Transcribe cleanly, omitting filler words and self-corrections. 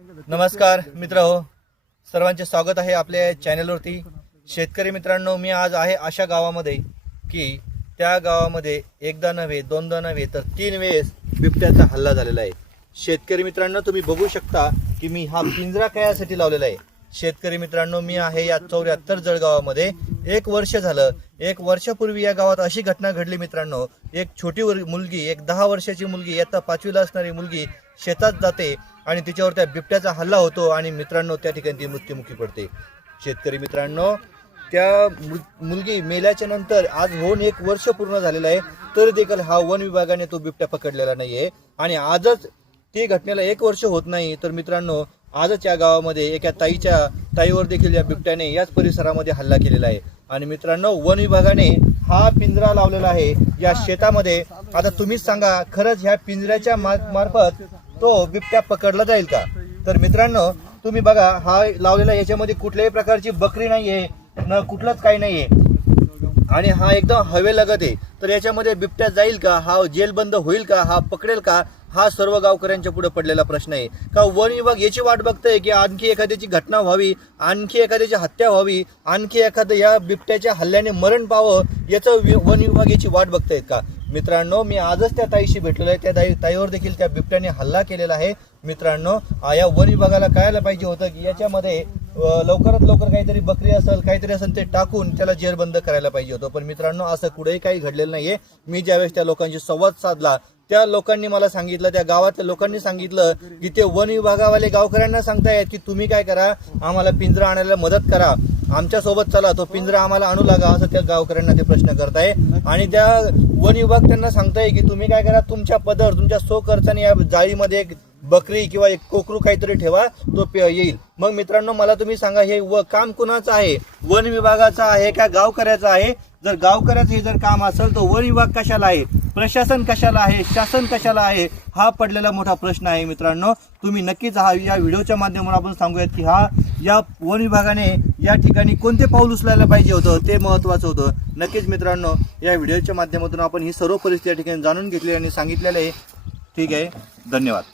नमस्कार मित्रहो, सर्वांचे स्वागत आहे आपल्या चॅनलवरती। शेतकरी मित्रांनो, मी आज आहे अशा गावामध्ये की त्या गावामध्ये एकदा नव्हे दोनदा नव्हे तर 3 वेळेस बिबट्याचा हल्ला झालेला आहे। शेतकरी मित्रांनो, तुम्ही बघू शकता की मी हा पिंजरा कायासाठी लावलेला आहे। शेतकरी मित्रांनो, मी आहे या 74 जळगावामध्ये 1 वर्ष झालं। 1 वर्षापूर्वी या गावात अशी घटना घडली मित्रांनो। एक छोटी मुलगी, एक 10 वर्षाची मुलगी, इयत्ता 5वीला असणारी मुलगी शेतात जाते आणि तिच्यावर त्या बिबट्याचा हल्ला होतो आणि मित्रांनो त्या ठिकाणी ती मृत्युमुखी पडते। शेतकरी मित्रांनो, त्या मुलगी मेल्याच्या नंतर आज होऊन 1 वर्ष पूर्ण झालेलं आहे, तरी देखील हा वन विभागाने तो बिबट्या पकडलेला नाहीये आणि आजच ती घटनेला 1 वर्ष होत नाही तर मित्रांनो आजच या गावामध्ये एका ताईवर देखील या बिबट्याने याच परिसरामध्ये हल्ला केलेला आहे। आणि मित्रांनो, वन विभागाने हा पिंजरा लावलेला आहे या शेतामध्ये। आता तुम्हीच सांगा, खरंच ह्या पिंजऱ्याच्या मार्फत तो बिबट्या पकडला जाईल का? तर मित्रांनो तुम्ही बघा, हा लावलेला याच्यामध्ये कुठल्याही प्रकारची बकरी नाहीये, न कुठलंच काही नाहीये आणि हा एकदम हवेलगत आहे। तर याच्यामध्ये बिबट्या जाईल का? हा जेलबंद होईल का? हा पकडेल का? हा सर्व गावकऱ्यांच्या पुढे पडलेला प्रश्न आहे। का वन विभाग याची वाट बघतोय की आणखी एखाद्याची घटना व्हावी, आणखी एखाद्याची हत्या व्हावी, आणखी एखादं या बिबट्याच्या हल्ल्याने मरण पावं, याचं वन विभाग याची वाट बघतायत का? मित्रांनो, मी आजच त्या ताईशी भेटलेलो आहे। त्या ताईवर देखील त्या बिबट्याने हल्ला केलेला आहे। मित्रांनो, या वन विभागाला कळायला पाहिजे होतं की याच्यामध्ये लवकरात लवकर काहीतरी बकरी असेल, काहीतरी असेल ते टाकून त्याला जेरबंद करायला पाहिजे होतं। पण मित्रांनो, असं कुठेही काही घडलेलं नाहीये। मी ज्यावेळेस त्या लोकांशी संवाद साधला, त्या लोकांनी मला सांगितलं, त्या गावातल्या लोकांनी सांगितलं की ते वन विभागावाले गावकऱ्यांना सांगतायत की तुम्ही काय करा, आम्हाला पिंजरा आणायला मदत करा, आमच्या सोबत चला, तो पिंजरा आम्हाला आणू लागा, असं त्या गावकऱ्यांना ते प्रश्न करताय। आणि त्या वन विभाग त्यांना सांगताय की तुम्ही काय करा, तुमच्या पदर तुमच्या सो खर्चाने या जाळीमध्ये एक बकरी किंवा एक कोकरू काहीतरी ठेवा, तो येईल। मग मित्रांनो, मला तुम्ही सांगा, हे काम कुणाचं आहे? वन विभागाचं आहे का गावकऱ्याचं आहे? जर गावकऱ्याचं हे जर काम असेल तर वन विभाग कशाला आहे? प्रशासन कशाला आहे? शासन कशाला आहे? हा पडलेला मोठा प्रश्न आहे। मित्रांनो, तुम्ही नक्कीच या व्हिडिओच्या माध्यमातून आपण सांगूयात की या वन विभागाने या ठिकाणी कोणते पाऊल उचलायला पाहिजे होतं, ते महत्त्वाचं होतं। नक्कीच मित्रांनो, या व्हिडिओच्या माध्यमातून आपण ही सर्व परिस्थिती या ठिकाणी जाणून घेतली आणि सांगितलेलं आहे। ठीक आहे, धन्यवाद।